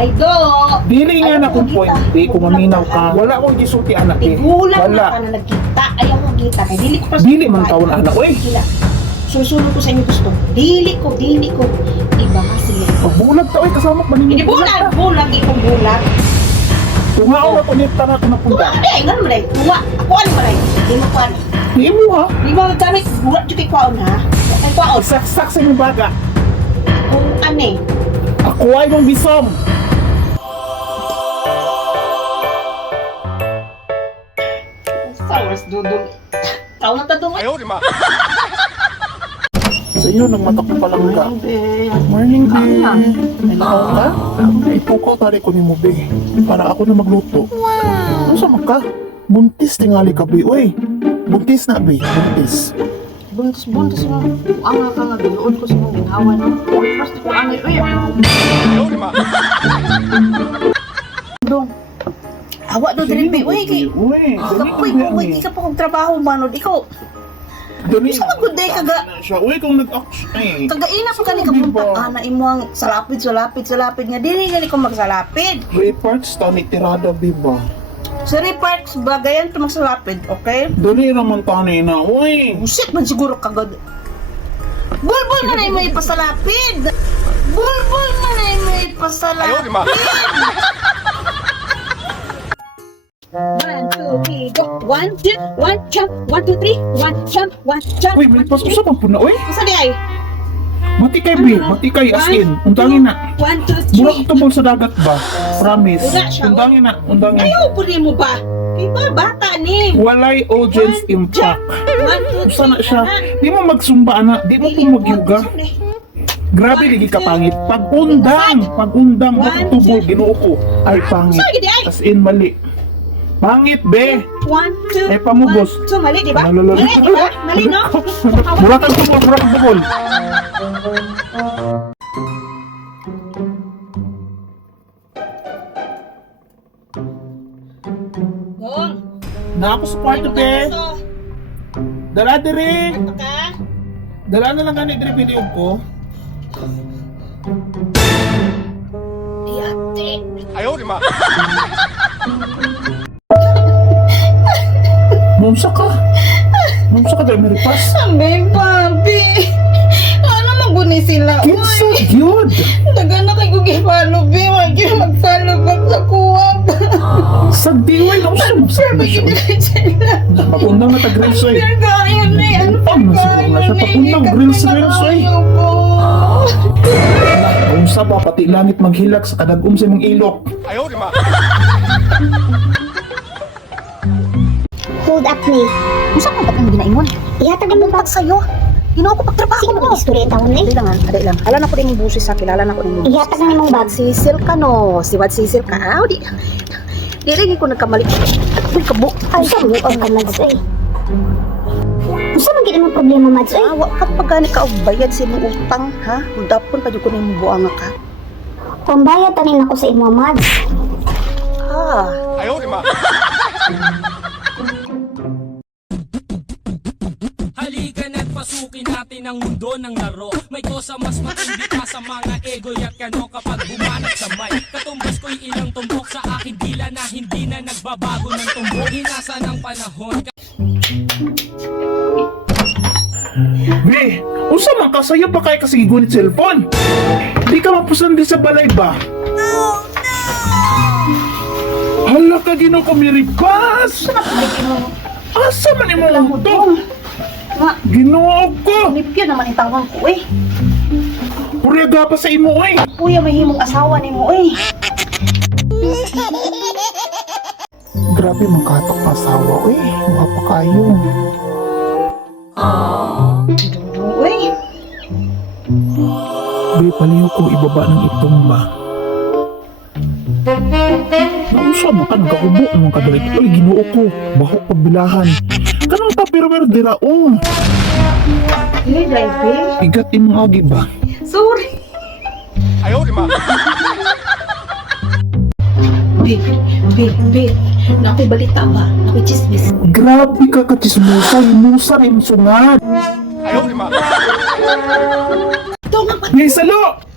Ay, do! Dili nga na kung point, kung maminaw ka. Wala akong gisulti anak eh. Tigulang na Wala. ka na nagkita. Ayaw mo kita. Kaya dili ko pa Dili man taon anak, oy. Susunod ko sa inyo gusto. Dili ko. Diba kasi yan? Pagbulag ta, oy, kasama ko Hindi maninyo. bulag, ikong bulag. Tunga ako na kunita na napunta. Tuwa, ay, nga naman ay. Tuwa. Ako ano ba ay? Hindi mo kuhan. Di mo ha. Di mo magdamit. Bulat yung kay kwaon ha. Ay kwaon. Saksak sa inyong baga. Kung ano eh. Ako ay mong bisom. Sawas dudong. Tao na tadong ay. Sa iyo, nagmata ko palang ka. Morning, be. Hello ka? Ipukaw tari ko ni mo, be. Para ako na magluto. Ano sa maka? Buntis tingali ka, be. Uy, buntis na, be. Buntis. Buntis mo. Ang nga ka nga. Binuod ko sa mong ginawa no. First ko ang ay. Dong. Awa do diri be. Uy, Uy, kapoy ko. Uy, di ka pa kong trabaho manod. Ikaw. Dali. Sa maguday kaga. Uy, kung nag-action, eh. Kagainap ka ni kapunta. Ana imo ang salapid nga. Dili gani ko magsalapid. Ray Parks, Tony Tirada, biba. Sa Parks, bagayan ito magsalapid, okay? Dali naman tanay na, uy. Busit man siguro kagad. Bulbul man ay may pasalapid. Bulbul man ay may pasalapid. 1, 2, 3, go. 1, 2, 1, jump. 1, 2, 3, 1, jump. 1, jump. Uy, may pas-usap ang puna, uy. Masa di ay? Matikay, be. Matikay, as in. Undangin na. 1, 2, 3. Mura ko tubol sa dagat ba? Promise. Wala siya. Undangin na, undangin. Ayaw po rin mo ba? Diba, bata ni. Walay audience impact. 1, 2, 3. Usa na siya. Di mo magsumba, ana. Di mo po magyuga. Grabe, ligi ka pangit. Pag-undang, matutubol, ginoo ko. Ay, pangit. Sorry, di ay. As in, mali. Pangit, be. 1, 2, Ay, pamugos. 1, 2, mali, di ba? Lalo. Mali, di ba? Mali, no? Mura kang tubol. Bong, Na ako sa kwarto, be. Dala dire. Ano ka? Dala na lang ganit dire video ko. Ate. Mumsa ka dahil maripas. Sabi, papi. Ano maguni sila? Kinsa, yun. Taga na kay Gugipalo, be. Wag yung magsalubag sa kuwab. Sagdiway, no siya. Sila. Pagundang na tag-grills, oy. Pero kaya na eh. Ano pa Ano, siguro na siya papuntang grills, oy. Kung sa ba, pati langit maghilag sa kadagom sa mong ilok. Hold up ni. Masa ko patang ginaingon? Ihatag mo pag sa'yo. Ginoo ko pagtrabaho Sige mo. mo istorya taon ni. Dali lang. Alam ako din yung busis sa kilala na ko din yung busis. Ihatag na mong bag. Sisil ka no. Si Wad Sisil ka. Aw, di. Di rin ko nagkamali. Doon ka bu. Ay, sabi ang kamads ay. Usa man gid mo problema mads ay. Awa ka pag gani ka og bayad sa imong utang, ha? Dapon pa jud ko nimo buang ka. Pambayad tanin ako sa imo mads. Ha. Halika na't pasukin natin ang mundo ng laro. May kosa mas matindi pa sa mga ego at kano kapag bumanat sa mic. Katumbas ko'y ilang tumbok sa aking dila na hindi na nagbabago ng tumbok. Hinasa ng panahon. Be, usa man ka sayo pa kay kasi gunit cellphone. Di ka mapusan di sa balay ba? Hala ka ginoo ko miripas. Asa man imo utong? Ma, Ginoo ko. nipyo naman itawang ko eh. Puryaga pa sa imo oy. Kuya may himong asawa nimo eh. Grabe mangkatok pa asawa oy. Mukha pa kayo. Uy. Be, paliw ko ibaba ng itong ba. Nausa mo ka nagkakubo ng kadalit. Oy, ginoo ko. Bahok pagbilahan. Kanang tapirwer diraong. Dili drive eh. Igat imong agi ba? Sorry. Be. Nako'y balita ba? Nako'y chismis. Grabe ka kachismosa. Hinusa rin sungad. Ito nga pa. May salo!